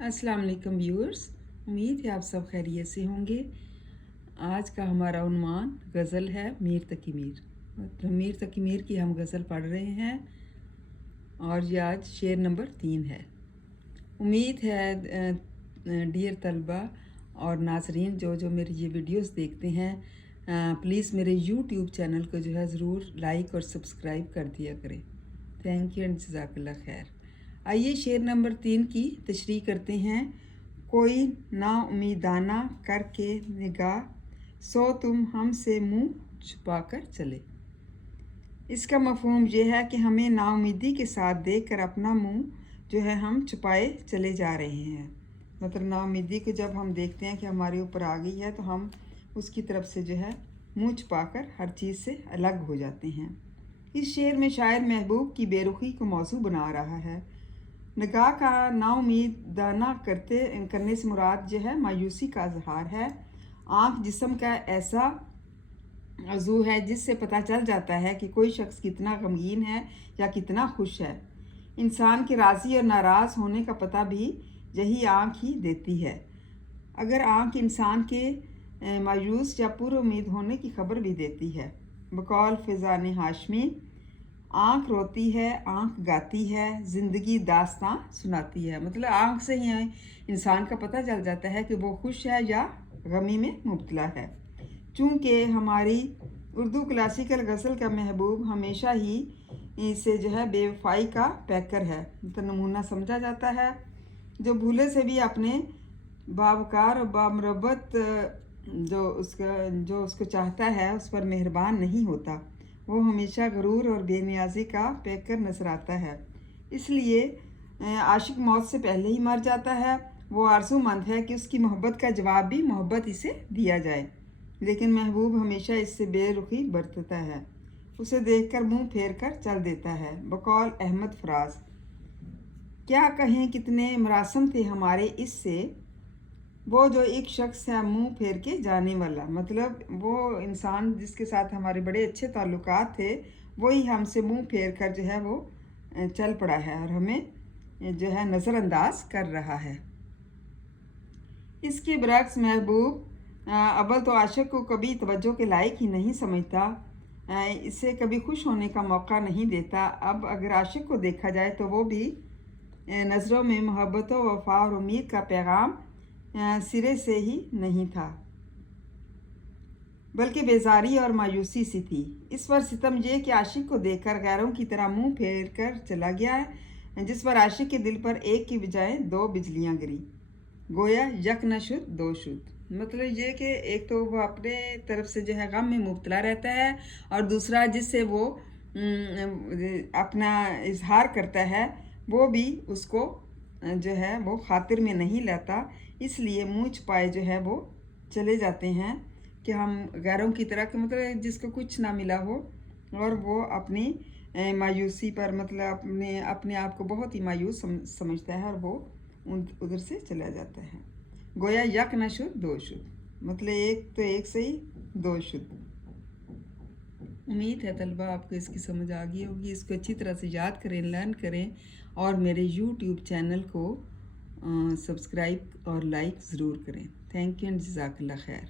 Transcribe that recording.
अस्सलाम वालेकुम व्यूअर्स, उम्मीद है आप सब खैरियत से होंगे। आज का हमारा उन्वान गज़ल है मीर तकी मीर। मतलब मीर तकी मीर की हम गज़ल पढ़ रहे हैं और ये आज शेर नंबर 3 है। उम्मीद है डियर तलबा और नाजरीन जो मेरी ये वीडियोस देखते हैं, प्लीज़ मेरे यूट्यूब चैनल को जो है ज़रूर लाइक और सब्सक्राइब कर दिया करें। थैंक यू एंड जज़ाकल्लाह खैर। आइए शेर नंबर 3 की तशरीह करते हैं। कोई ना उम्मीदाना करके निगाह, सो तुम हमसे मुंह छुपा कर चले। इसका मफहूम ये है कि हमें नाउमीदी के साथ देखकर अपना मुंह जो है हम छुपाए चले जा रहे हैं। मतलब नाउमीदी को जब हम देखते हैं कि हमारे ऊपर आ गई है तो हम उसकी तरफ से जो है मुंह छुपाकर हर चीज़ से अलग हो जाते हैं। इस शेर में शायर महबूब की बेरुखी को मौजू बना रहा है। निगाह का नाउमीदाना करने से मुराद जो है मायूसी का इजहार है। आँख जिस्म का ऐसा अज़ू है जिससे पता चल जाता है कि कोई शख्स कितना गमगीन है या कितना खुश है। इंसान के राज़ी और नाराज़ होने का पता भी यही आँख ही देती है। अगर आँख इंसान के मायूस या पुरुमीद होने की खबर भी देती है। बकौल फ़िज़ान हाशमी, आँख रोती है, आँख गाती है, ज़िंदगी दास्तां सुनाती है। मतलब आँख से ही इंसान का पता चल जाता है कि वो खुश है या गमी में मुब्तला है। चूँकि हमारी उर्दू क्लासिकल गज़ल का महबूब हमेशा ही इसे जो है बेवफाई का पैकर है, मतलब नमूना समझा जाता है, जो भूले से भी अपने बावकार और बामरबत जो उसको चाहता है उस पर मेहरबान नहीं होता। वो हमेशा गरूर और बेनियाजी का पैकर नजर आता है। इसलिए आशिक मौत से पहले ही मर जाता है। वो आरज़ूमंद है कि उसकी मोहब्बत का जवाब भी मोहब्बत इसे दिया जाए, लेकिन महबूब हमेशा इससे बेरुखी बरतता है, उसे देखकर मुंह फेर कर चल देता है। बकौल अहमद फराज, क्या कहें कितने मरासम थे हमारे इससे, वो जो एक शख्स है मुंह फेर के जाने वाला। मतलब वो इंसान जिसके साथ हमारे बड़े अच्छे ताल्लुकात थे वही हमसे मुंह फेर कर जो है वो चल पड़ा है और हमें जो है नज़रअंदाज कर रहा है। इसके बरक्स महबूब अव्वल तो आशिक को कभी तवज्जो के लायक ही नहीं समझता, इसे कभी खुश होने का मौका नहीं देता। अब अगर आशिक को देखा जाए तो वो भी नज़रों में मोहब्बत व वफा और उम्मीद का पैगाम सिरे से ही नहीं था, बल्कि बेजारी और मायूसी सी थी। इस पर सितम ये कि आशिक को देखकर गैरों की तरह मुंह फेर कर चला गया है, जिस पर आशिक के दिल पर एक की बजाय दो बिजलियां गिरी, गोया यक न शुद्ध दो शुद्ध। मतलब ये कि एक तो वो अपने तरफ से जो है गम में मुब्तला रहता है और दूसरा जिससे वो अपना इजहार करता है वो भी उसको जो है वो खातिर में नहीं लाता। इसलिए मुँह छुपाए जो है वो चले जाते हैं कि हम गैरों की तरह, मतलब जिसको कुछ ना मिला हो और वो अपनी मायूसी पर मतलब अपने आप को बहुत ही मायूस समझता है और वो उधर से चला जाता है। गोया यक न शुद्ध दो शुद्ध, मतलब एक तो एक सही दो शुद्ध। उम्मीद है तलबा आपको इसकी समझ आ गई होगी। इसको अच्छी तरह से याद करें, लर्न करें और मेरे यूट्यूब चैनल को सब्सक्राइब और लाइक ज़रूर करें। थैंक यू एंड जज़ाकल्लाह खैर।